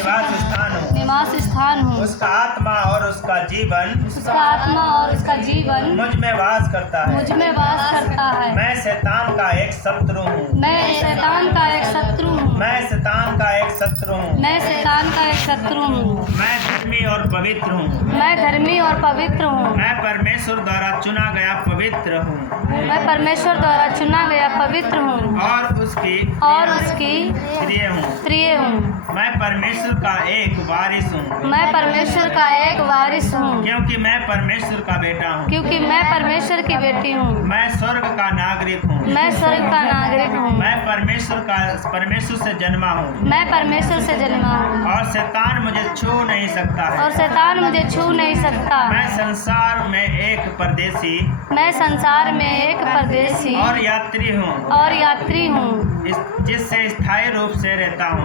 निवास स्थान हूँ। उसका आत्मा और उसका जीवन मुझ में वास करता है। मैं शैतान का एक शत्रु हूँ। मैं शैतान का एक शत्रु हूँ। मैं धर्मी और पवित्र हूँ। मैं परमेश्वर द्वारा चुना गया पवित्र हूँ। और उसकी प्रिय हूँ। मैं परमेश्वर का एक वारिस हूँ। क्योंकि मैं परमेश्वर का बेटा हूँ। परमेश्वर की बेटी हूँ। मैं स्वर्ग का नागरिक हूँ। मैं परमेश्वर से जन्मा हूँ। और शैतान मुझे छू नहीं सकता है। मैं संसार में एक परदेसी और यात्री हूँ। जिससे स्थायी रूप से रहता हूँ।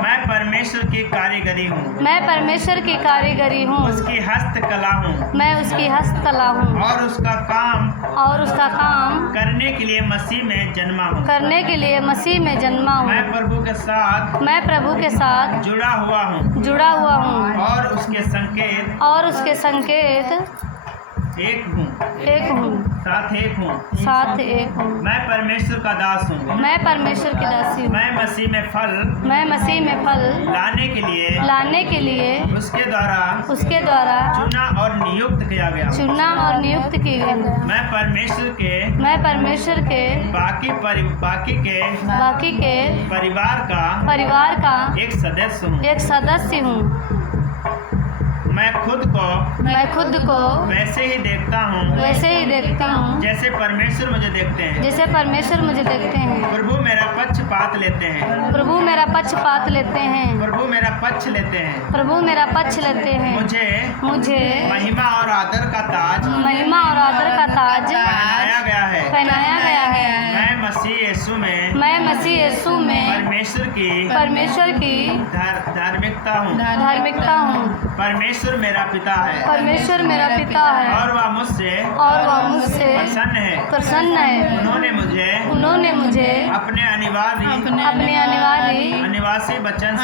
मैं परमेश्वर की कारीगरी हूँ। उसकी हस्तकला हूँ। और उसका काम करने के लिए मसीह में जन्मा हूँ। मैं प्रभु के साथ जुड़ा हुआ हूँ। और उसके संकेत एक हूँ। साथ एक हूँ। मैं परमेश्वर का दास हूँ। मैं मसीह में फल लाने के लिए उसके द्वारा चुना और नियुक्त किया गया। मैं परमेश्वर के बाकी के परिवार का एक सदस्य हूँ। मैं खुद को वैसे ही देखता हूँ जैसे परमेश्वर मुझे देखते हैं। प्रभु मेरा पक्षपात लेते हैं। प्रभु मेरा पक्ष लेते हैं। मुझे महिमा और आदर का ताज पहनाया गया है। मैं मसीह यीशु में परमेश्वर की धार्मिकता हूँ। परमेश्वर मेरा पिता है। और वह मुझसे प्रसन्न है। उन्होंने मुझे अपने अनिवासी वचन से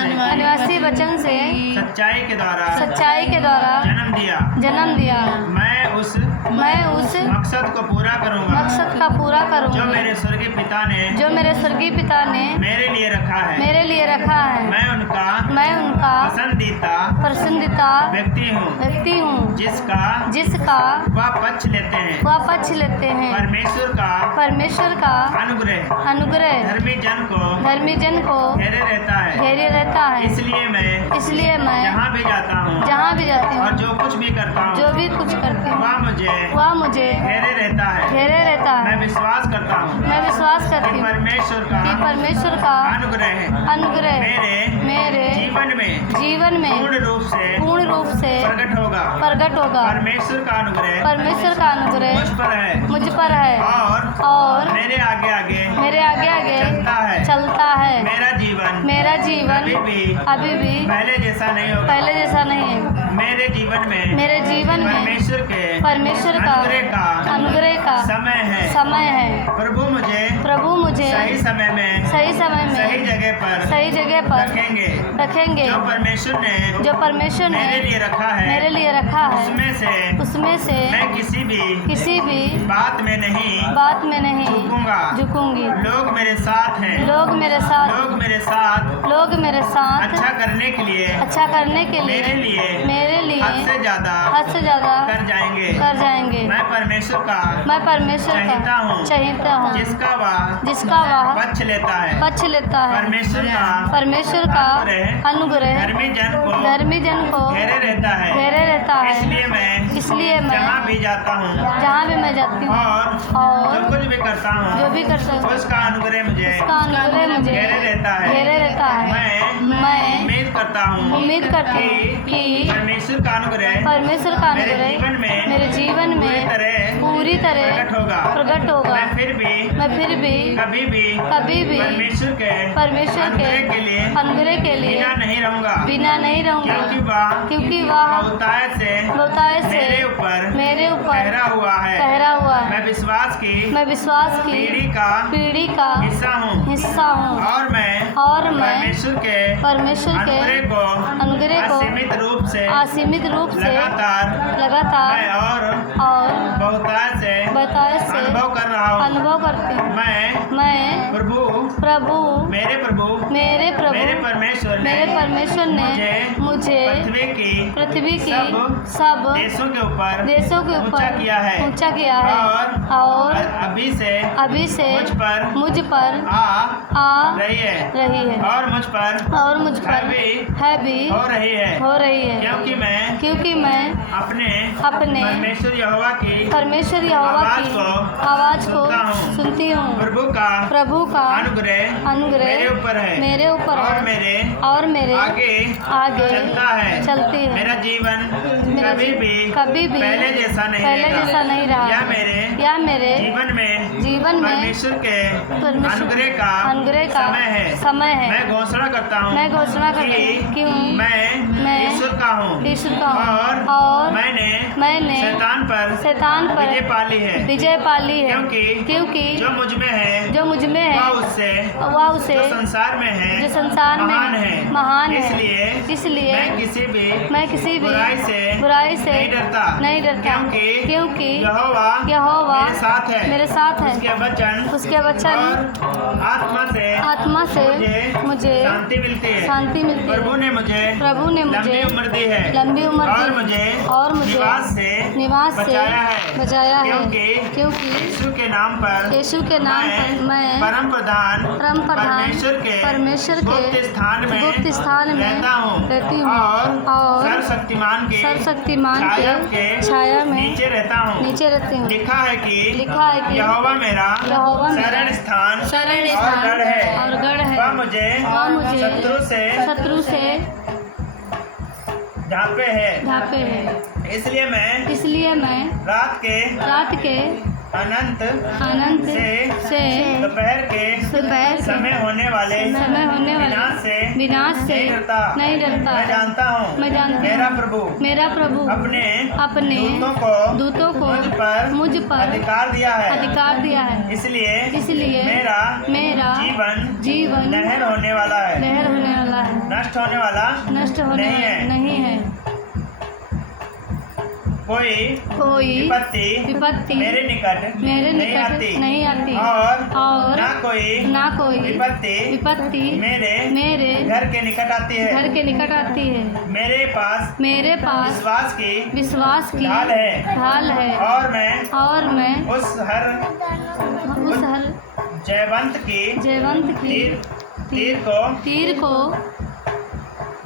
सच्चाई के द्वारा जन्म दिया। मैं उस मकसद को पूरा करूँगा जो मेरे स्वर्गीय पिता ने मेरे लिए रखा है। मैं उनका पसंदीदा व्यक्ति हूँ जिसका वह पक्ष लेते हैं। परमेश्वर का अनुग्रह धर्मी जन को घेरे रहता है। इसलिए मैं जहाँ भी जाता हूँ और जो कुछ भी करता हूँ वह मुझे घेरे रहता है। मैं विश्वास करता हूँ कि परमेश्वर का अनुग्रह मेरे जीवन में पूर्ण रूप से प्रकट होगा। परमेश्वर का अनुग्रह मुझ पर है। और मेरे आगे चलता है। मेरा जीवन अभी भी पहले जैसा नहीं है। मेरे जीवन में परमेश्वर का अनुग्रह का समय है। प्रभु मुझे सही समय में सही जगह पर रखेंगे। जो परमेश्वर ने मेरे लिए रखा है उसमें से मैं किसी भी बात में नहीं झुकूंगी। लोग मेरे साथ अच्छा करने के लिए मेरे लिए हद से ज्यादा कर जाएंगे। मैं परमेश्वर का चाहता हूँ जिसका वह पक्ष लेता है। परमेश्वर का अनुग्रह धर्मी जन को घेरे रहता है। इसलिए मैं जहाँ भी मैं जाती हूँ और जो कुछ भी करता हूँ उसका अनुग्रह मुझे घेरे रहता है। मैं उम्मीद करता हूँ कि परमेश्वर का अनुग्रह मेरे जीवन में पूरी तरह प्रकट होगा। मैं फिर भी कभी भी परमेश्वर के अनुग्रह के लिए बिना नहीं रहूंगा, क्योंकि वह बहुतायत से मेरे ऊपर ठहरा हुआ है। मैं विश्वास की पीढ़ी का हिस्सा हूँ और मैं परमेश्वर के अनुग्रह को असीमित रूप से लगातार और बहुतायत से अनुभव करती हूँ। मैं प्रभु मेरे परमेश्वर ने मुझे पृथ्वी की सब देशों के ऊपर ऊंचा किया है और अभी से मुझ पर आ रही है और मुझ पर है भी हो रही है क्योंकि मैं अपने परमेश्वर यहोवा की आवाज को सुनती हूँ। प्रभु का अनुग्रह मेरे ऊपर और मेरे आगे चलती है। मेरा जीवन कभी भी पहले जैसा नहीं रहा या मेरे जीवन में परमेश्वर के अनुग्रह का समय है। मैं घोषणा करता हूँ कि मैं ईश्वर का हूँ और मैंने शैतान पर विजय पाली है क्योंकि जो मुझ में है वह उससे जो संसार में महान है। इसलिए मैं किसी भी बुराई से नहीं डरता क्योंकि यहोवा मेरे साथ है। उसके वचन आत्मा से मुझे शांति मिलती है। प्रभु ने मुझे लंबी उम्र दी और मुझे निवास से बचाया है क्योंकि यीशु के नाम पर मैं परम प्रधान परमेश्वर के गुप्त स्थान में रहती हूँ और सर्वशक्तिमान के छाया में नीचे रहती हूँ। लिखा है कि यहोवा मेरा शरण स्थान और गढ़ है। वह मुझे शत्रु से ढांपे है। इसलिए मैं रात के अनंत से दोपहर के समय होने वाले विनाश से नहीं डरता। मैं जानता हूँ मेरा प्रभु अपने दूतों को मुझ पर अधिकार दिया है। इसलिए मेरा जीवन नहर होने वाला है, नष्ट होने वाला नहीं है। कोई विपत्ति मेरे निकट नहीं आती और ना कोई विपत्ति मेरे घर के निकट आती है। मेरे पास विश्वास की ढाल है और मैं उस हर जयवंत की तीर को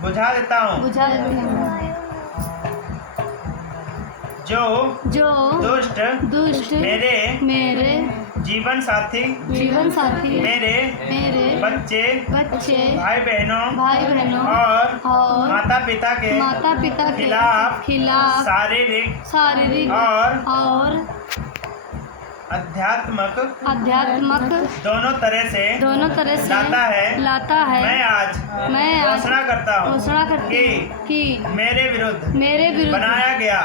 बुझा देता हूँ। जो दुष्ट मेरे जीवन साथी मेरे बच्चे भाई बहनों और माता पिता के खिलाफ शारीरिक और आध्यात्मक दोनों तरह से लाता है। मैं आज घोषणा करता हूँ कि मेरे विरुद्ध बनाया गया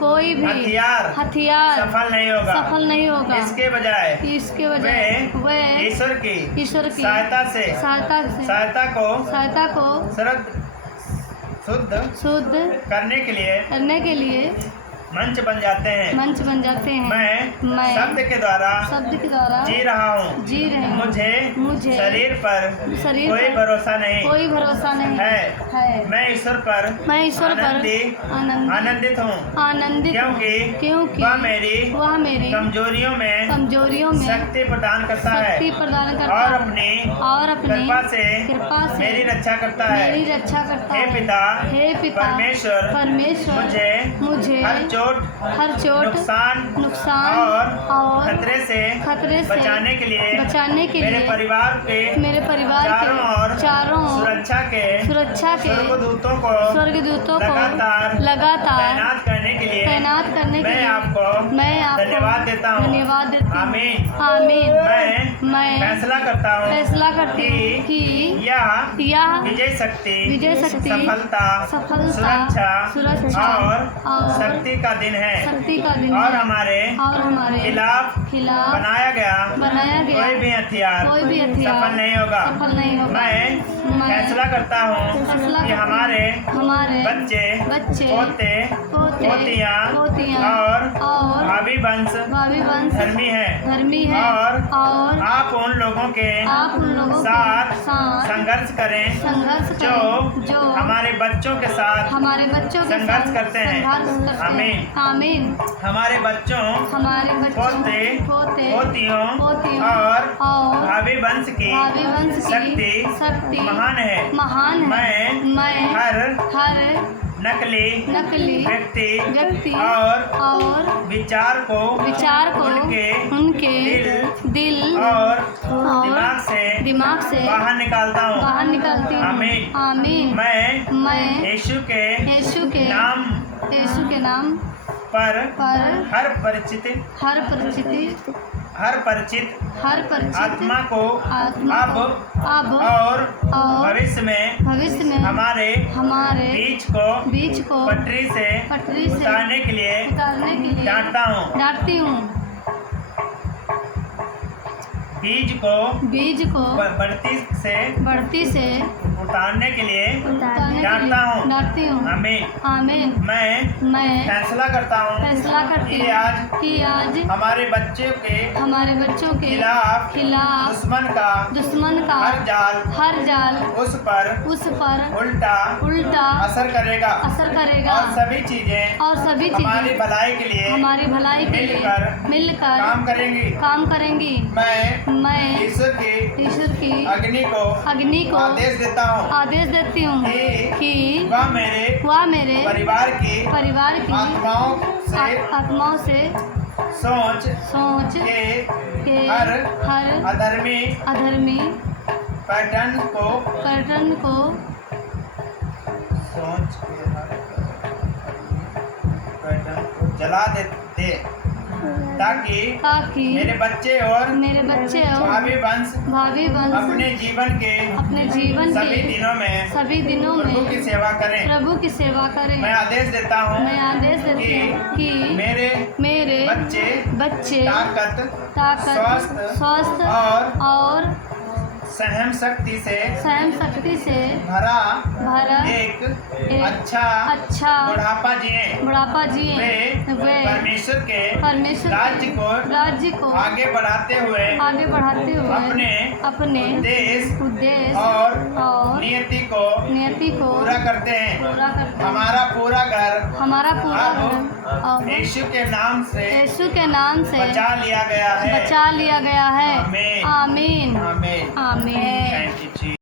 कोई भी हथियार सफल नहीं होगा। इसके बजाय वे ईश्वर की सहायता को शुद्ध करने के लिए मंच बन जाते हैं। मैं शब्द के द्वारा जी रहा हूँ। मुझे शरीर पर कोई भरोसा नहीं है। मैं ईश्वर पर आनंदित हूँ क्योंकि वह मेरी कमजोरियों में शक्ति प्रदान करता है और अपनी कृपा से मेरी रक्षा करता है। हे पिता परमेश्वर मुझे हर चोट नुकसान और खतरे से बचाने के लिए मेरे परिवार चारों ओर सुरक्षा के स्वर्गदूतों को लगातार तैनात करने के लिए मैं आपको धन्यवाद देता हूँ। आमीन। मैं फैसला करता हूँ कि यह विजय शक्ति, सफलता, सुरक्षा और शक्ति का दिन है। और हमारे खिलाफ बनाया गया कोई भी हथियार सफल नहीं होगा। मैं फैसला करता हूँ कि हमारे बच्चे, पोतियाँ और भावी वंश धर्मी है और आप उन लोगों के साथ संघर्ष करें जो हमारे बच्चों के साथ संघर्ष करते हैं। आमीन। हमारे बच्चों, पोतियों और भावी वंश की शक्ति महान है। मैं हर नकली व्यक्ति और विचार को उनके दिल और दिमाग से बाहर निकालता हूँ। आमीन। मैं यीशु के नाम पर हर परिचित आत्मा को अब और भविष्य में हमारे बीच को पटरी से उतारने के लिए डांटती हूँ। बीज को बढ़ती से उतारने के लिए डांटती हूँ। आमीन। मैं फैसला करता हूँ कि आज हमारे बच्चों के खिलाफ दुश्मन का हर जाल उस पर उल्टा असर करेगा और सभी चीजें हमारी भलाई के लिए मिलकर काम करेंगी। मैं ईश्वर की अग्नि को आदेश देती हूँ कि वह मेरे परिवार की आत्माओं से सोच के हर अधर्मी पैटर्न को जला दे ताकि मेरे बच्चे और भावी वंश अपने जीवन के सभी दिनों में प्रभु की सेवा करें। मैं आदेश देता हूँ कि मेरे बच्चे स्वस्थ और सहम शक्ति से भरा एक अच्छा बुढ़ापा जिए। वे परमेश्वर के राज्य को आगे बढ़ाते हुए अपने उद्देश्य और नियति को पूरा करते हैं। हमारा पूरा घर अब यीशु के नाम से बचा लिया गया है। आमीन। आमीन। Thank you, Jesus.